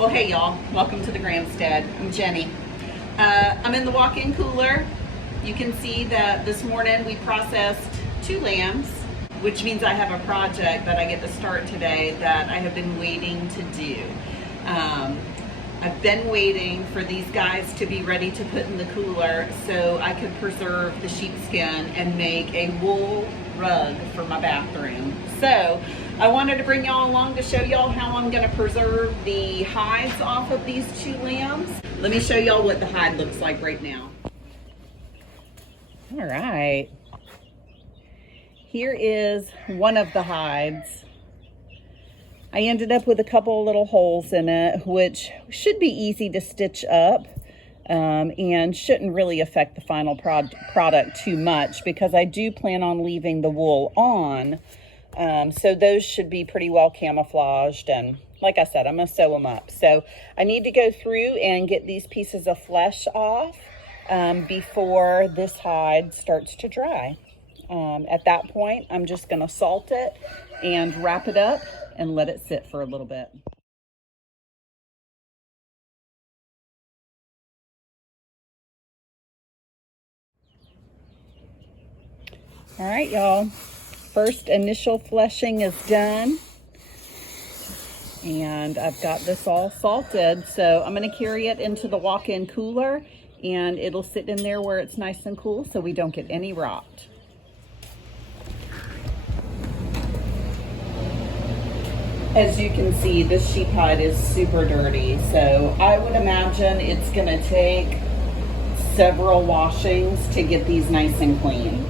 Well, hey y'all, welcome to the Homestead. I'm Jenny. I'm in the walk-in cooler. You can see that this morning we processed 2 lambs, which means I have a project that I get to start today that I have been waiting to do. I've been waiting for these guys to be ready to put in the cooler so I could preserve the sheepskin and make a wool rug for my bathroom. So I wanted to bring y'all along to show y'all how I'm going to preserve the hides off of these 2 lambs. Let me show y'all what the hide looks like right now. All right. Here is one of the hides. I ended up with a couple of little holes in it, which should be easy to stitch up and shouldn't really affect the final product too much because I do plan on leaving the wool on. So those should be pretty well camouflaged, and like I said, I'm going to sew them up. So I need to go through and get these pieces of flesh off before this hide starts to dry. At that point, I'm just going to salt it and wrap it up and let it sit for a little bit. All right, y'all. First initial fleshing is done. And I've got this all salted. So I'm going to carry it into the walk-in cooler and it'll sit in there where it's nice and cool so we don't get any rot. As you can see, this sheep hide is super dirty, so I would imagine it's going to take several washings to get these nice and clean.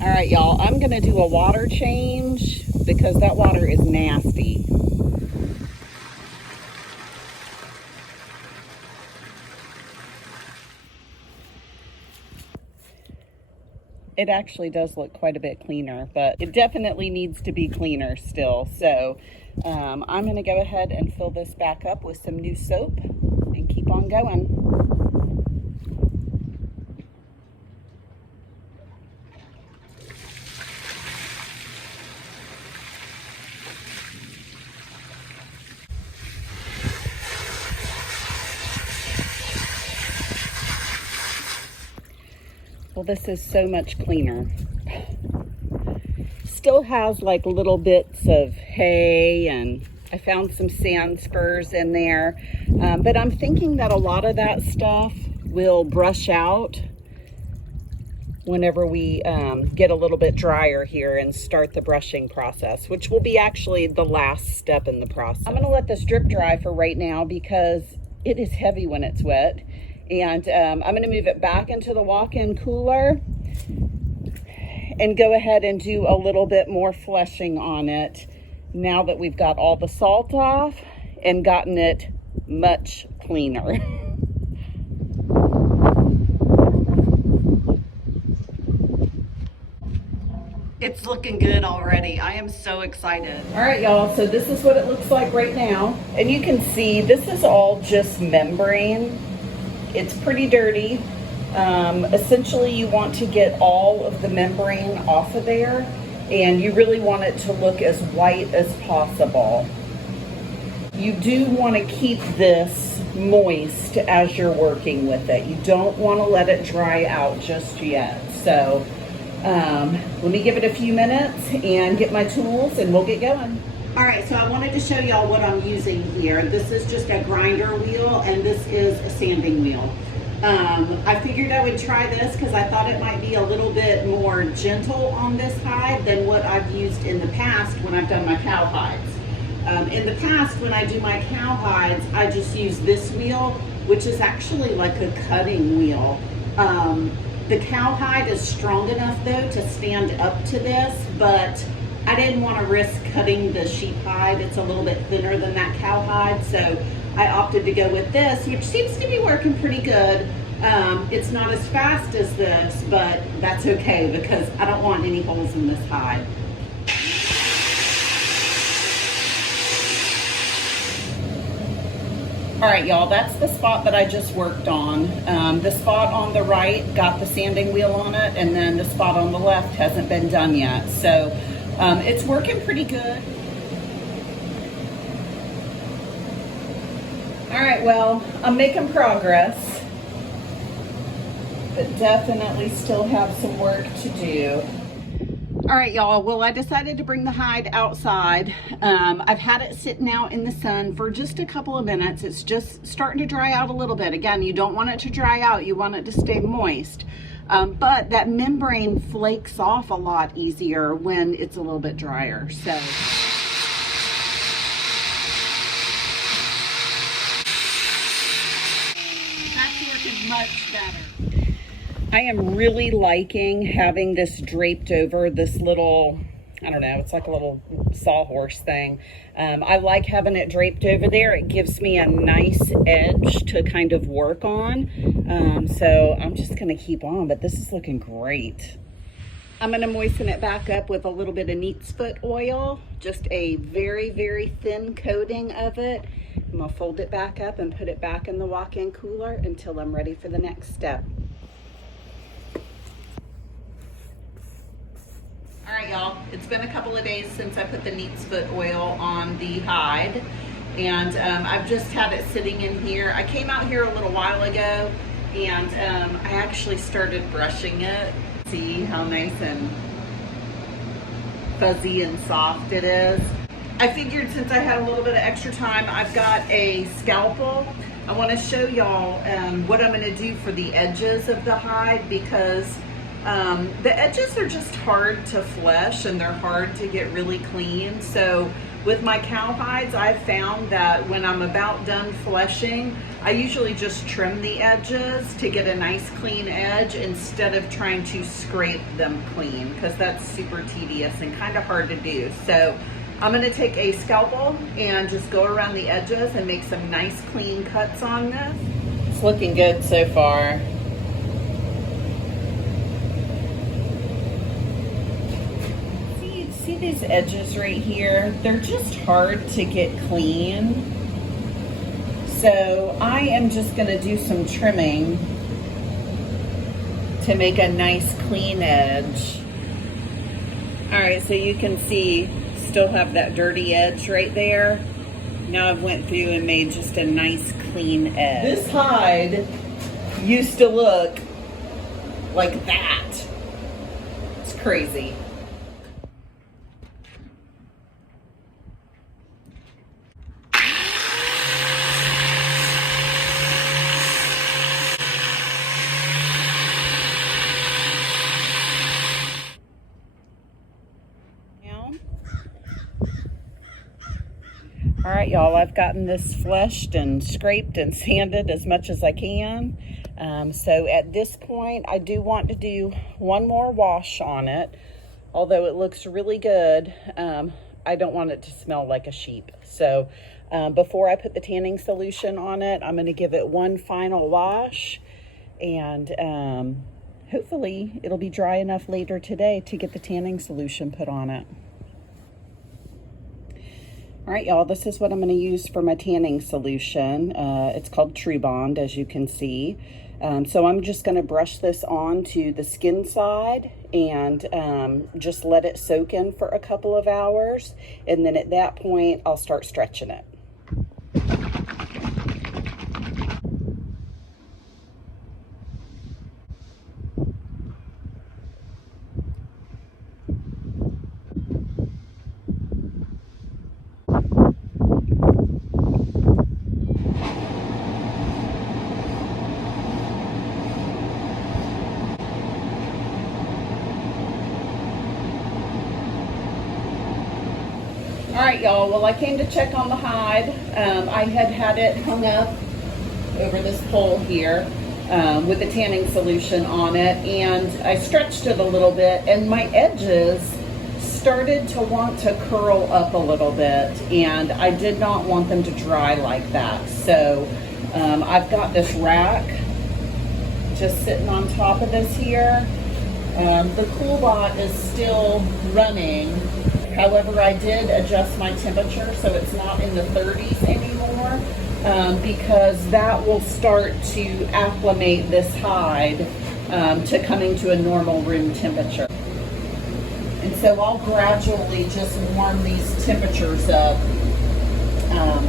All right, y'all, I'm gonna do a water change because that water is nasty. It actually does look quite a bit cleaner, but it definitely needs to be cleaner still. So I'm gonna go ahead and fill this back up with some new soap and keep on going. Well, this is so much cleaner. Still has like little bits of hay, and I found some sand spurs in there. But I'm thinking that a lot of that stuff will brush out whenever we get a little bit drier here and start the brushing process, which will be actually the last step in the process. I'm gonna let this drip dry for right now because it is heavy when it's wet. And I'm going to move it back into the walk-in cooler and go ahead and do a little bit more fleshing on it now that we've got all the salt off and gotten it much cleaner. It's looking good already. I am so excited. All right, y'all, so this is what it looks like right now. And you can see this is all just membrane. It's pretty dirty. Essentially, you want to get all of the membrane off of there, and you really want it to look as white as possible. You do want to keep this moist as you're working with it. You don't want to let it dry out just yet. So let me give it a few minutes and get my tools and we'll get going. All right, so I wanted to show y'all what I'm using here. This is just a grinder wheel and this is a sanding wheel. I figured I would try this because I thought it might be a little bit more gentle on this hide than what I've used in the past when I've done my cow hides. In the past, when I do my cow hides, I just use this wheel, which is actually like a cutting wheel. The cowhide is strong enough though to stand up to this, but I didn't want to risk cutting the sheep hide. It's a little bit thinner than that cowhide, so I opted to go with this, which seems to be working pretty good. It's not as fast as this, but that's okay because I don't want any holes in this hide. All right, y'all, that's the spot that I just worked on. The spot on the right got the sanding wheel on it, and then the spot on the left hasn't been done yet. So it's working pretty good. All right, well, I'm making progress, but definitely still have some work to do. All right, y'all, well, I decided to bring the hide outside. I've had it sitting out in the sun for just a couple of minutes. It's just starting to dry out a little bit. Again, you don't want it to dry out. You want it to stay moist. But that membrane flakes off a lot easier when it's a little bit drier. So that's working much better. I am really liking having this draped over this little, I don't know, it's like a little sawhorse thing. I like having it draped over there. It gives me a nice edge to kind of work on. So I'm just gonna keep on, but this is looking great. I'm gonna moisten it back up with a little bit of neat's foot oil, just a very, very thin coating of it. I'm gonna fold it back up and put it back in the walk-in cooler until I'm ready for the next step. All right, y'all, it's been a couple of days since I put the neat's foot oil on the hide, and I've just had it sitting in here. I came out here a little while ago, and I actually started brushing it. See how nice and fuzzy and soft it is. I figured since I had a little bit of extra time, I've got a scalpel. I want to show y'all what I'm going to do for the edges of the hide, because the edges are just hard to flesh and they're hard to get really clean. So with my cow hides, I've found that when I'm about done fleshing, I usually just trim the edges to get a nice clean edge instead of trying to scrape them clean, because that's super tedious and kind of hard to do. So I'm going to take a scalpel and just go around the edges and make some nice clean cuts on this. It's looking good so far. See these edges right here? They're just hard to get clean. So I am just going to do some trimming to make a nice clean edge. All right, so you can see still have that dirty edge right there. Now I've went through and made just a nice clean edge. This hide used to look like that. It's crazy. All right, y'all, I've gotten this fleshed and scraped and sanded as much as I can. So at this point, I do want to do one more wash on it. Although it looks really good, I don't want it to smell like a sheep. So before I put the tanning solution on it, I'm going to give it one final wash. And hopefully it'll be dry enough later today to get the tanning solution put on it. All right, y'all, this is what I'm going to use for my tanning solution. It's called True Bond, as you can see. So I'm just going to brush this on to the skin side and just let it soak in for a couple of hours. And then at that point, I'll start stretching it. All right, y'all, well, I came to check on the hide. I had it hung up over this pole here with the tanning solution on it, and I stretched it a little bit, and my edges started to want to curl up a little bit, and I did not want them to dry like that. So I've got this rack just sitting on top of this here. The CoolBot is still running. However, I did adjust my temperature so it's not in the 30s anymore, because that will start to acclimate this hide to coming to a normal room temperature. And so I'll gradually just warm these temperatures up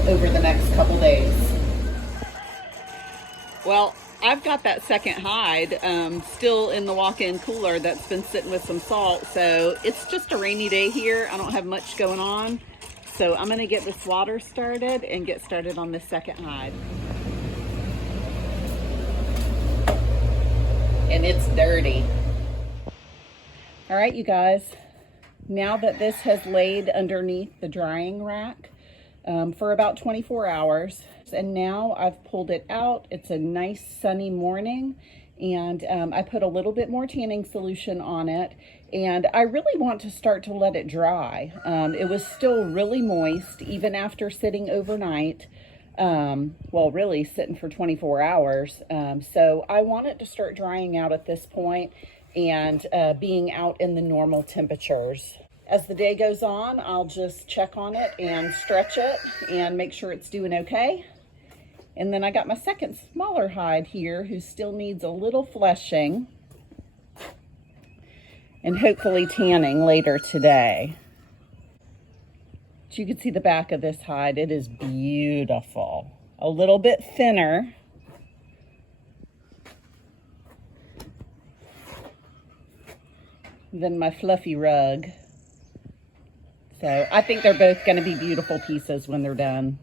over the next couple days. Well, I've got that second hide still in the walk-in cooler that's been sitting with some salt. So it's just a rainy day here. I don't have much going on. So I'm gonna get this water started and get started on this second hide. And it's dirty. All right, you guys. Now that this has laid underneath the drying rack for about 24 hours, and now I've pulled it out. It's a nice sunny morning, and I put a little bit more tanning solution on it, and I really want to start to let it dry. It was still really moist even after sitting overnight. Well, really sitting for 24 hours. So I want it to start drying out at this point and being out in the normal temperatures. As the day goes on, I'll just check on it and stretch it and make sure it's doing okay. And then I got my second smaller hide here who still needs a little fleshing and hopefully tanning later today. But you can see the back of this hide. It is beautiful. A little bit thinner. Than my fluffy rug. So I think they're both going to be beautiful pieces when they're done.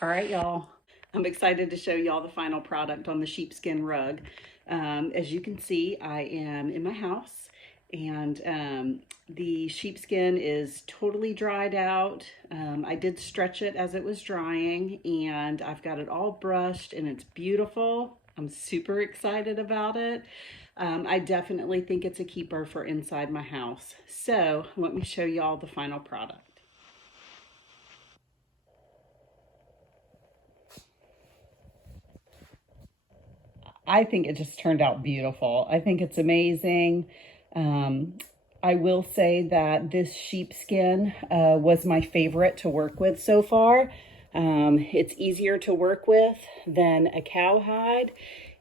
All right, y'all. I'm excited to show y'all the final product on the sheepskin rug. As you can see, I am in my house, and the sheepskin is totally dried out. I did stretch it as it was drying, and I've got it all brushed, and it's beautiful. I'm super excited about it. I definitely think it's a keeper for inside my house. So let me show y'all the final product. I think it just turned out beautiful. I think it's amazing. I will say that this sheepskin was my favorite to work with so far. It's easier to work with than a cowhide,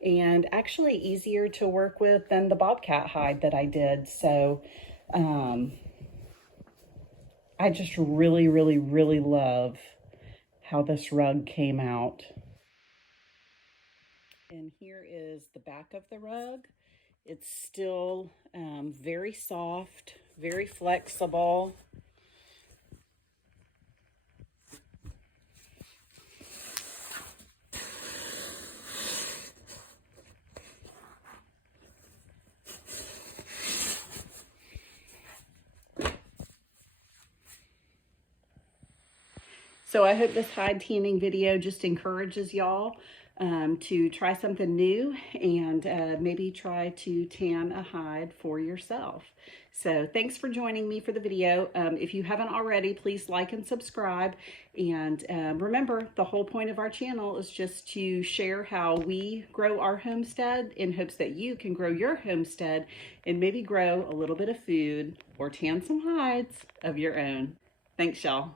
and actually easier to work with than the bobcat hide that I did. So I just really, really, really love how this rug came out. And here is the back of the rug. It's still very soft, very flexible. So I hope this hide tanning video just encourages y'all to try something new and maybe try to tan a hide for yourself. So thanks for joining me for the video. If you haven't already, please like and subscribe. And remember, the whole point of our channel is just to share how we grow our homestead in hopes that you can grow your homestead and maybe grow a little bit of food or tan some hides of your own. Thanks, y'all.